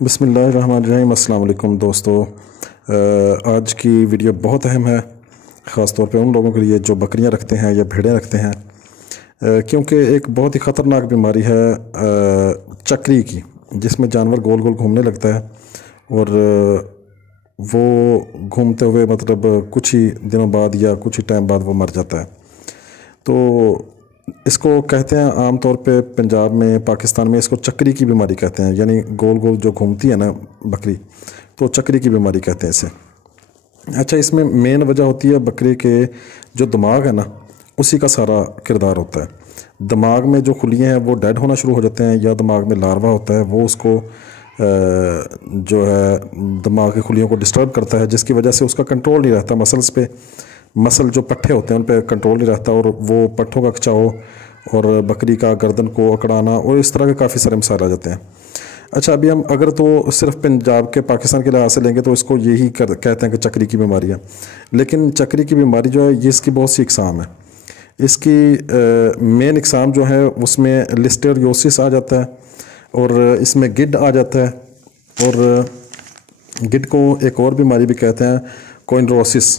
बिस्मिल्लाहिर्रहमानिर्रहीम। अस्सलाम वालेकुम दोस्तों। आज की वीडियो बहुत अहम है, ख़ास तौर पे उन लोगों के लिए जो बकरियां रखते हैं या भेड़ें रखते हैं, क्योंकि एक बहुत ही ख़तरनाक बीमारी है चक्री की, जिसमें जानवर गोल गोल घूमने लगता है और वो घूमते हुए मतलब कुछ ही दिनों बाद या कुछ ही टाइम बाद वो मर जाता है। तो इसको कहते हैं आम तौर पे पंजाब में, पाकिस्तान में इसको चक्री की बीमारी कहते हैं, यानी गोल गोल जो घूमती है ना बकरी, तो चक्री की बीमारी कहते हैं इसे। अच्छा, इसमें मेन वजह होती है बकरी के जो दिमाग है ना, उसी का सारा किरदार होता है। दिमाग में जो खुलियाँ हैं वो डेड होना शुरू हो जाते हैं, या दिमाग में लार्वा होता है वो उसको जो है दिमाग की खुलियों को डिस्टर्ब करता है, जिसकी वजह से उसका कंट्रोल नहीं रहता मसल्स पे। मसल जो पट्ठे होते हैं उन पर कंट्रोल नहीं रहता और वो पट्ठों का खिंचाव और बकरी का गर्दन को अकड़ाना और इस तरह के काफ़ी सारे मसाइल आ जाते हैं। अच्छा, अभी हम अगर तो सिर्फ पंजाब के, पाकिस्तान के लिहाज से लेंगे तो इसको यही कहते हैं कि चक्री की बीमारी है। लेकिन चक्री की बीमारी जो है ये इसकी बहुत सी इकसाम है। इसकी मेन इकसाम जो है उसमें लिस्टेरियोसिस आ जाता है और इसमें गिड आ जाता है, और गिड को एक और बीमारी भी कहते हैं कोइनरोसिस,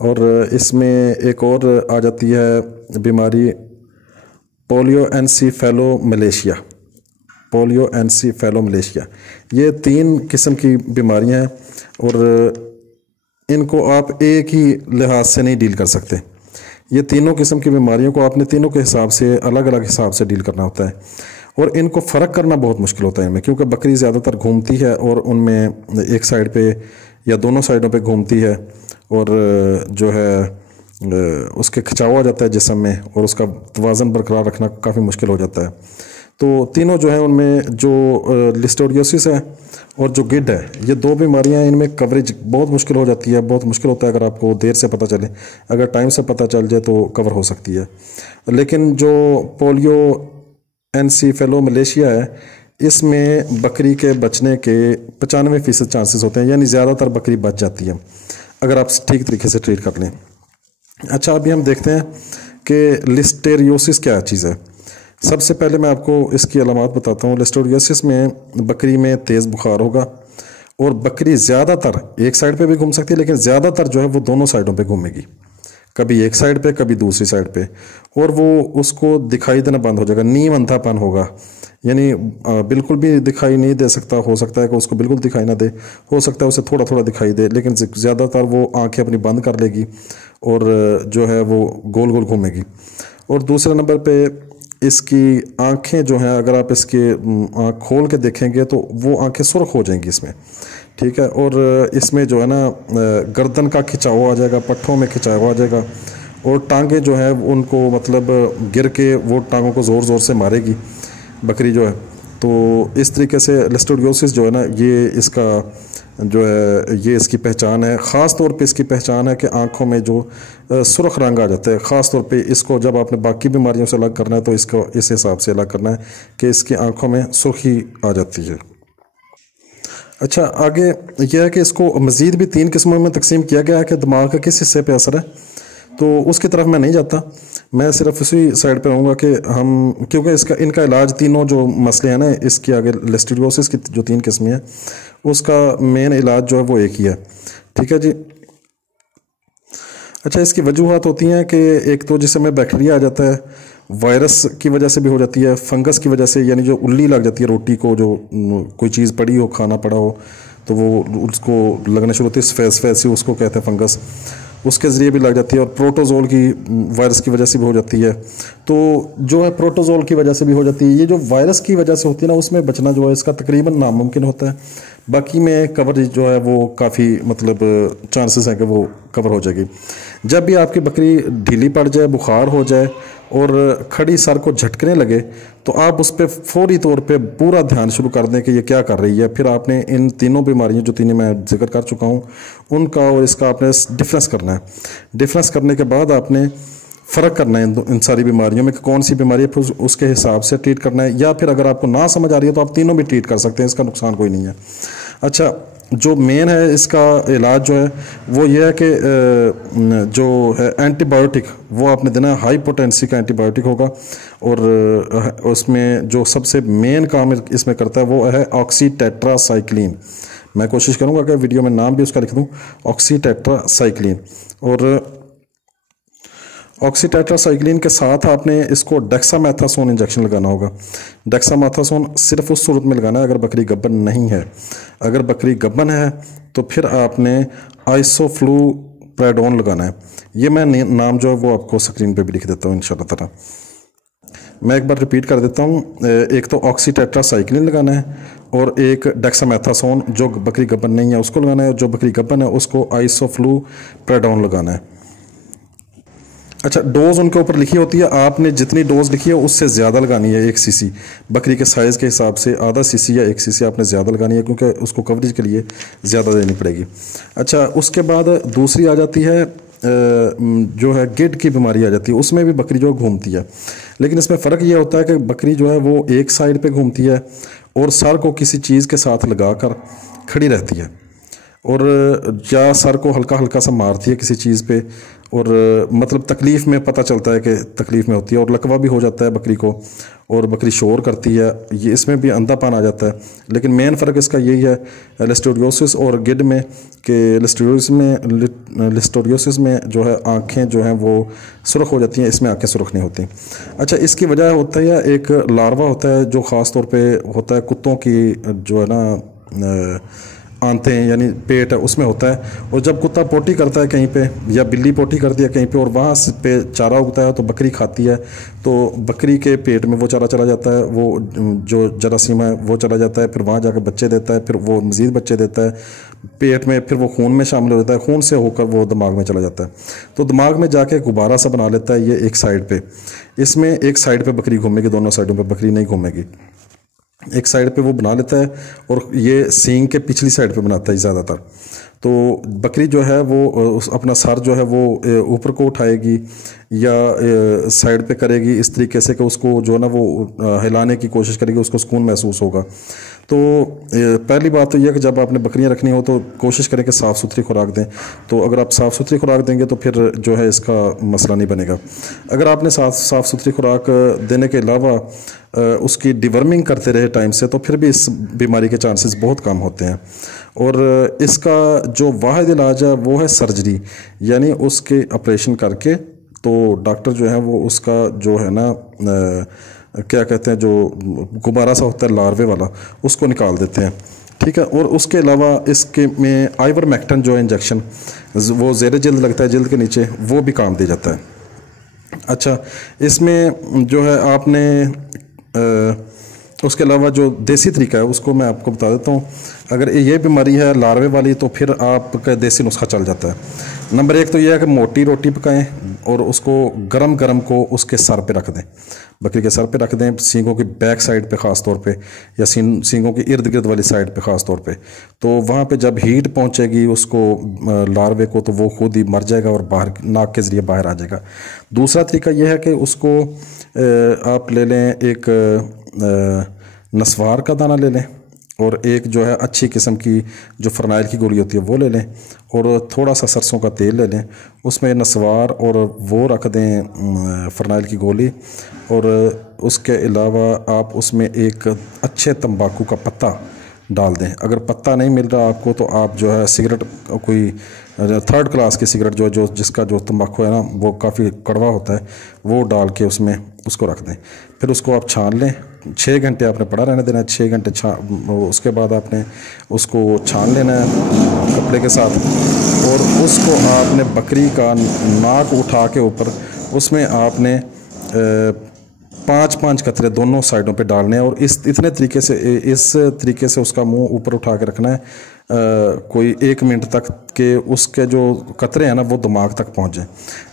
और इसमें एक और आ जाती है बीमारी पोलियोएनसीफेलोमलेशिया। पोलियोएनसीफेलोमलेशिया, ये 3 किस्म की बीमारियां हैं और इनको आप एक ही लिहाज से नहीं डील कर सकते। ये तीनों किस्म की बीमारियों को आपने तीनों के हिसाब से, अलग अलग हिसाब से डील करना होता है, और इनको फ़र्क करना बहुत मुश्किल होता है इनमें, क्योंकि बकरी ज़्यादातर घूमती है और उनमें एक साइड पे या दोनों साइडों पे घूमती है और जो है उसके खिंचाव आ जाता है जिस्म में, और उसका तवाज़न बरकरार रखना काफ़ी मुश्किल हो जाता है। तो तीनों जो है उनमें जो लिस्टोरियोसिस है और जो गिड है, ये 2 बीमारियां, इनमें कवरेज बहुत मुश्किल हो जाती है। बहुत मुश्किल होता है अगर आपको देर से पता चले, अगर टाइम से पता चल जाए तो कवर हो सकती है। लेकिन जो पोलियो एनसीफेलोमलेशिया है, इसमें बकरी के बचने के 95% चांसेस होते हैं, यानी ज़्यादातर बकरी बच जाती है अगर आप ठीक तरीके से ट्रीट कर लें। अच्छा, अभी हम देखते हैं कि लिस्टेरियोसिस क्या चीज़ है। सबसे पहले मैं आपको इसकी अलामात बताता हूँ। लिस्टेरियोसिस में बकरी में तेज़ बुखार होगा और बकरी ज़्यादातर एक साइड पे भी घूम सकती है, लेकिन ज़्यादातर जो है वो दोनों साइडों पे घूमेगी, कभी एक साइड पे कभी दूसरी साइड पे, और वो उसको दिखाई देना बंद हो जाएगा, नीम अंधापन होगा, यानी बिल्कुल भी दिखाई नहीं दे सकता। हो सकता है कि उसको बिल्कुल दिखाई ना दे, हो सकता है उसे थोड़ा थोड़ा दिखाई दे, लेकिन ज़्यादातर वो आंखें अपनी बंद कर लेगी और जो है वो गोल गोल घूमेगी। और दूसरे नंबर पे इसकी आंखें जो हैं, अगर आप इसके आँख खोल के देखेंगे तो वो आंखें सुर्ख हो जाएंगी इसमें, ठीक है। और इसमें जो है ना गर्दन का खिंचाव आ जाएगा, पट्ठों में खिंचाव आ जाएगा, और टांगे जो है उनको मतलब गिर के वो टांगों को ज़ोर ज़ोर से मारेगी बकरी जो है। तो इस तरीके से लिस्टेरियोसिस जो है ना, ये इसका जो है ये इसकी पहचान है। ख़ास तौर पे इसकी पहचान है कि आँखों में जो सुर्ख रंग आ जाता है। ख़ास तौर पे इसको जब आपने बाकी बीमारियों से अलग करना है तो इसको इस हिसाब से अलग करना है कि इसकी आँखों में सुर्खी आ जाती है। अच्छा, आगे यह है कि इसको मज़ीद भी 3 किस्मों में तकसीम किया गया है कि दिमाग का किस हिस्से पे असर है, तो उसकी तरफ मैं नहीं जाता। मैं सिर्फ उसी साइड पे रहूँगा कि हम, क्योंकि इनका इलाज, तीनों जो मसले हैं ना इसके आगे, लिस्टेरियोसिस की जो 3 किस्में हैं उसका मेन इलाज जो है वो एक ही है, ठीक है जी। अच्छा, इसकी वजूहत होती हैं कि एक तो जिसमें बैक्टीरिया आ जाता है, वायरस की वजह से भी हो जाती है, फंगस की वजह से, यानी जो उल्ली लग जाती है रोटी को, जो कोई चीज़ पड़ी हो, खाना पड़ा हो तो वो उसको लगना शुरू होती है, स्फैसी उसको कहते हैं फंगस, उसके ज़रिए भी लग जाती है। और प्रोटोजोल की वायरस की वजह से भी हो जाती है। तो जो है प्रोटोजोल की वजह से भी हो जाती है। ये जो वायरस की वजह से होती है ना, उसमें बचना जो है इसका तकरीबन नामुमकिन होता है। बाकी में कवरेज जो है वो काफ़ी मतलब चांसेस हैं कि वो कवर हो जाएगी। जब भी आपकी बकरी ढीली पड़ जाए, बुखार हो जाए और खड़ी सर को झटकने लगे, तो आप उस पर फौरी तौर पे पूरा ध्यान शुरू कर दें कि ये क्या कर रही है। फिर आपने इन तीनों बीमारियों, जो तीनों मैं जिक्र कर चुका हूँ, उनका और इसका आपने डिफरेंस करना है। डिफरेंस करने के बाद आपने फ़र्क करना है इन सारी बीमारियों में कि कौन सी बीमारी है, फिर उसके हिसाब से ट्रीट करना है। या फिर अगर आपको ना समझ आ रही है तो आप तीनों भी ट्रीट कर सकते हैं, इसका नुकसान कोई नहीं है। अच्छा, जो मेन है इसका इलाज जो है वो ये है कि जो है एंटीबायोटिक वो आपने देना है, हाई पोटेंसी का एंटीबायोटिक होगा। और उसमें जो सबसे मेन काम इसमें करता है वो है ऑक्सीटेट्रासाइक्लिन। मैं कोशिश करूँगा कि वीडियो में नाम भी उसका लिख दूँ, ऑक्सीटेट्रासाइक्लिन। और ऑक्सीटेट्रासाइक्लिन के साथ आपने इसको डेक्सामेथासोन इंजेक्शन लगाना होगा। डेक्सामेथासोन सिर्फ उस सूरत में लगाना है अगर बकरी गब्बन नहीं है। अगर बकरी गब्बन है तो फिर आपने आइसोफ्लूप्रेडोन लगाना है। ये मैं नाम जो है वो आपको स्क्रीन पे भी लिख देता हूँ इंशाल्लाह ताला। मैं एक बार रिपीट कर देता हूँ, एक तो ऑक्सीटेट्रासाइक्लिन लगाना है और एक डेक्सामेथासोन जो बकरी गब्बन नहीं है उसको लगाना है, और जो बकरी गब्बन है उसको आइसोफ्लूप्रेडोन लगाना है। अच्छा, डोज़ उनके ऊपर लिखी होती है, आपने जितनी डोज़ लिखी है उससे ज़्यादा लगानी है। 1 सीसी बकरी के साइज़ के हिसाब से आधा सीसी या 1 सीसी आपने ज़्यादा लगानी है, क्योंकि उसको कवरेज के लिए ज़्यादा देनी पड़ेगी। अच्छा, उसके बाद दूसरी आ जाती है जो है गिड की बीमारी आ जाती है। उसमें भी बकरी जो घूमती है, लेकिन इसमें फ़र्क ये होता है कि बकरी जो है वो एक साइड पे घूमती है और सर को किसी चीज़ के साथ लगाकर खड़ी रहती है, और या सर को हल्का हल्का सा मारती है किसी चीज़ पे, और मतलब तकलीफ़ में पता चलता है कि तकलीफ़ में होती है, और लकवा भी हो जाता है बकरी को, और बकरी शोर करती है। ये इसमें भी अंधापन आ जाता है। लेकिन मेन फ़र्क इसका यही है लिस्टोरियोसिस और गिड में, कि लिस्टोरियोसिस में जो है आँखें जो हैं वो सुर्ख हो जाती हैं, इसमें आँखें सुर्ख नहीं होती। अच्छा, इसकी वजह होता है एक लार्वा होता है जो ख़ास तौर पे होता है कुत्तों की जो है ना आंतें यानी पेट है उसमें होता है, और जब कुत्ता पोटी करता है कहीं पे या बिल्ली पोटी करती है कहीं पे और वहाँ पे चारा उगता है तो बकरी खाती है, तो बकरी के पेट में वो चारा चला जाता है, वो जो जरासीम है वो चला जाता है, फिर वहाँ जाकर बच्चे देता है, फिर वो मज़ीद बच्चे देता है पेट में, फिर वो खून में शामिल हो जाता है, खून से होकर वो दिमाग में चला जाता है, तो दिमाग में जाके गुब्बारा सा बना लेता है ये एक साइड पे। इसमें एक साइड पे बकरी घूमेगी, दोनों साइडों पे बकरी नहीं घूमेगी, एक साइड पे वो बना लेता है, और ये सींग के पिछली साइड पे बनाता है ज़्यादातर। तो बकरी जो है वो अपना सर जो है वो ऊपर को उठाएगी या साइड पे करेगी इस तरीके से कि उसको जो है ना वो हिलाने की कोशिश करेगी, उसको सुकून महसूस होगा। तो पहली बात तो यह है कि जब आपने बकरियां रखनी हो तो कोशिश करें कि साफ़ सुथरी खुराक दें। तो अगर आप साफ़ सुथरी खुराक देंगे तो फिर जो है इसका मसला नहीं बनेगा। अगर आपने साफ़ सुथरी खुराक देने के अलावा उसकी डिवर्मिंग करते रहे टाइम से, तो फिर भी इस बीमारी के चांसेस बहुत कम होते हैं। और इसका जो वाहिद इलाज है वो है सर्जरी, यानी उसके ऑपरेशन करके तो डॉक्टर जो है वो उसका जो है ना क्या कहते हैं जो गुब्बारा सा होता है लार्वे वाला, उसको निकाल देते हैं। ठीक है, और उसके अलावा इसके में आइवरमेक्टिन जो है इंजेक्शन वो ज़ेरे जल्द लगता है जल्द के नीचे, वो भी काम दे जाता है। अच्छा, इसमें जो है आपने उसके अलावा जो देसी तरीका है उसको मैं आपको बता देता हूँ। अगर ये बीमारी है लार्वे वाली तो फिर आपका देसी नुस्खा चल जाता है। नंबर 1 तो यह है कि मोटी रोटी पकाएं और उसको गरम गरम को उसके सर पे रख दें, बकरी के सर पे रख दें, सींगों की बैक साइड पे ख़ास तौर पे, या सींगों की इर्द गिर्द वाली साइड पे ख़ास तौर पे। तो वहाँ पे जब हीट पहुँचेगी उसको लार्वे को, तो वो खुद ही मर जाएगा और बाहर नाक के ज़रिए बाहर आ जाएगा। दूसरा तरीका यह है कि उसको आप ले लें, एक नस्वार का दाना ले लें, और एक जो है अच्छी किस्म की जो फरनाइल की गोली होती है वो ले लें, और थोड़ा सा सरसों का तेल ले लें, उसमें नस्वार और वो रख दें फरनाइल की गोली, और उसके अलावा आप उसमें एक अच्छे तंबाकू का पत्ता डाल दें। अगर पत्ता नहीं मिल रहा आपको तो आप जो है सिगरेट, कोई 3rd क्लास की सिगरेट जो जिसका जो तंबाकू है ना वो काफ़ी कड़वा होता है, वो डाल के उसमें उसको रख दें। फिर उसको आप छान लें, 6 घंटे आपने पड़ा रहने देना है, 6 घंटे उसके बाद आपने उसको छान लेना है कपड़े के साथ, और उसको आपने बकरी का नाक उठा के ऊपर उसमें आपने 5-5 कतरे दोनों साइडों पे डालने हैं, और इस तरीके से उसका मुंह ऊपर उठा के रखना है कोई 1 मिनट तक के उसके जो कतरे हैं ना वो दिमाग तक पहुँचें।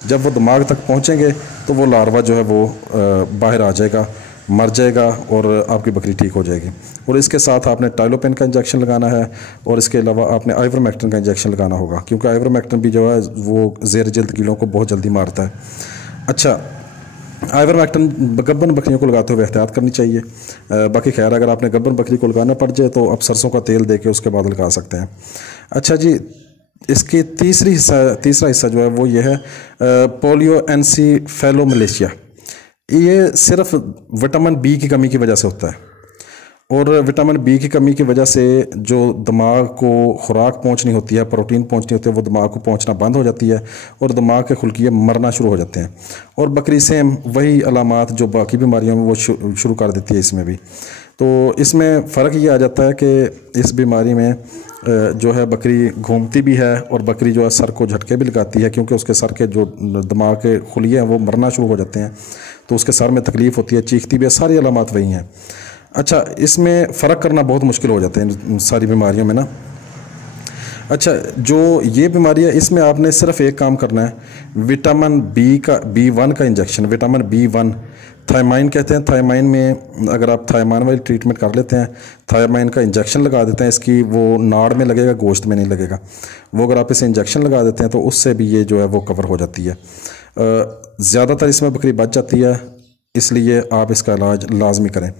जब वो दिमाग तक पहुँचेंगे तो वो लार्वा जो है वो बाहर आ जाएगा, मर जाएगा, और आपकी बकरी ठीक हो जाएगी। और इसके साथ आपने टाइलोपेन का इंजेक्शन लगाना है, और इसके अलावा आपने आइवरमेक्टिन का इंजेक्शन लगाना होगा, क्योंकि आइवरमेक्टिन भी जो है वो ज़ेर जल्द कीड़ों को बहुत जल्दी मारता है। अच्छा, आइवरमेक्टिन गब्बन बकरियों को लगाते हुए एहतियात करनी चाहिए। बाकी खैर अगर आपने गब्बन बकरी को लगाना पड़ जाए तो आप सरसों का तेल देके उसके बाद लगा सकते हैं। अच्छा जी, इसकी तीसरा हिस्सा जो है वो ये है पोलियो एनसीफेलोमलेशिया। ये सिर्फ विटामिन बी की कमी की वजह से होता है। और विटामिन बी की कमी की वजह से जो दिमाग को खुराक पहुंचनी होती है, प्रोटीन पहुंचनी होती है, वो दिमाग को पहुंचना बंद हो जाती है और दिमाग के खुलकिये मरना शुरू हो जाते हैं। और बकरी सेम वही अलामात जो बाकी बीमारियों में वो शुरू कर देती है इसमें भी। तो इसमें फ़र्क ये आ जाता है कि इस बीमारी में जो है बकरी घूमती भी है और बकरी जो है सर को झटके भी लगाती है, क्योंकि उसके सर के जो दिमाग के खुलिये हैं वो मरना शुरू हो जाते हैं, तो उसके सर में तकलीफ़ होती है, चीखती भी है, सारी अलामात वही हैं। अच्छा, इसमें फ़र्क करना बहुत मुश्किल हो जाता है इन सारी बीमारियों में ना। अच्छा, जो ये बीमारी है इसमें आपने सिर्फ एक काम करना है, विटामिन B1 का इंजेक्शन, विटामिन B1 थायमाइन कहते हैं। थायमाइन में अगर आप थायमाइन वाली ट्रीटमेंट कर लेते हैं, थायमाइन का इंजेक्शन लगा देते हैं, इसकी वो नाड़ में लगेगा, गोश्त में नहीं लगेगा, वो अगर आप इसे इंजेक्शन लगा देते हैं तो उससे भी ये जो है वो कवर हो जाती है। ज़्यादातर इसमें बकरी बच जाती है, इसलिए आप इसका इलाज लाजमी करें।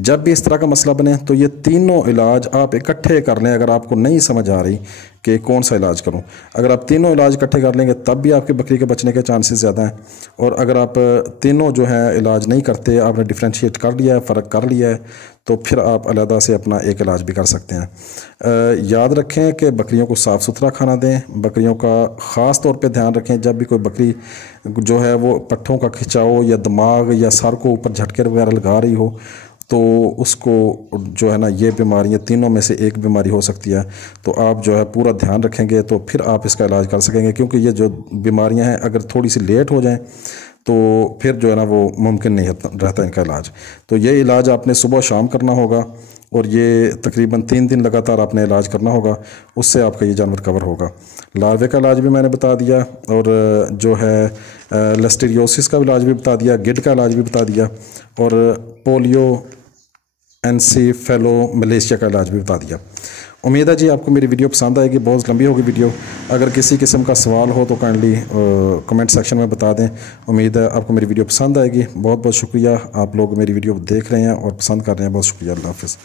जब भी इस तरह का मसला बने तो ये तीनों इलाज आप इकट्ठे कर लें। अगर आपको नहीं समझ आ रही कि कौन सा इलाज करूं, अगर आप तीनों इलाज इकट्ठे कर लेंगे तब भी आपकी बकरी के बचने के चांसेस ज़्यादा हैं। और अगर आप तीनों जो है इलाज नहीं करते, आपने डिफ्रेंशिएट कर लिया है, फ़र्क कर लिया है, तो फिर आप अलहदा से अपना एक इलाज भी कर सकते हैं। याद रखें कि बकरियों को साफ़ सुथरा खाना दें, बकरियों का ख़ास तौर पे ध्यान रखें। जब भी कोई बकरी जो है वो पट्ठों का खिंचाव या दिमाग या सर को ऊपर झटके वगैरह लगा रही हो तो उसको जो है ना ये बीमारियाँ तीनों में से एक बीमारी हो सकती है। तो आप जो है पूरा ध्यान रखेंगे तो फिर आप इसका इलाज कर सकेंगे, क्योंकि ये जो बीमारियाँ हैं अगर थोड़ी सी लेट हो जाएं तो फिर जो है ना वो मुमकिन नहीं रहता इनका इलाज। तो ये इलाज आपने सुबह शाम करना होगा और ये तकरीबन 3 दिन लगातार आपने इलाज करना होगा, उससे आपका ये जानवर कवर होगा। लार्वे का इलाज भी मैंने बता दिया और जो है लिस्टीरियोसिस का इलाज भी बता दिया, गिड का इलाज भी बता दिया और पोलियो एनसेफेलोमलेशिया का इलाज भी बता दिया। उम्मीद है जी आपको मेरी वीडियो पसंद आएगी। बहुत लंबी होगी वीडियो। अगर किसी किस्म का सवाल हो तो काइंडली कमेंट सेक्शन में बता दें। उम्मीद है आपको मेरी वीडियो पसंद आएगी। बहुत बहुत शुक्रिया, आप लोग मेरी वीडियो देख रहे हैं और पसंद कर रहे हैं। बहुत शुक्रिया। अल्लाह हाफ़िज़।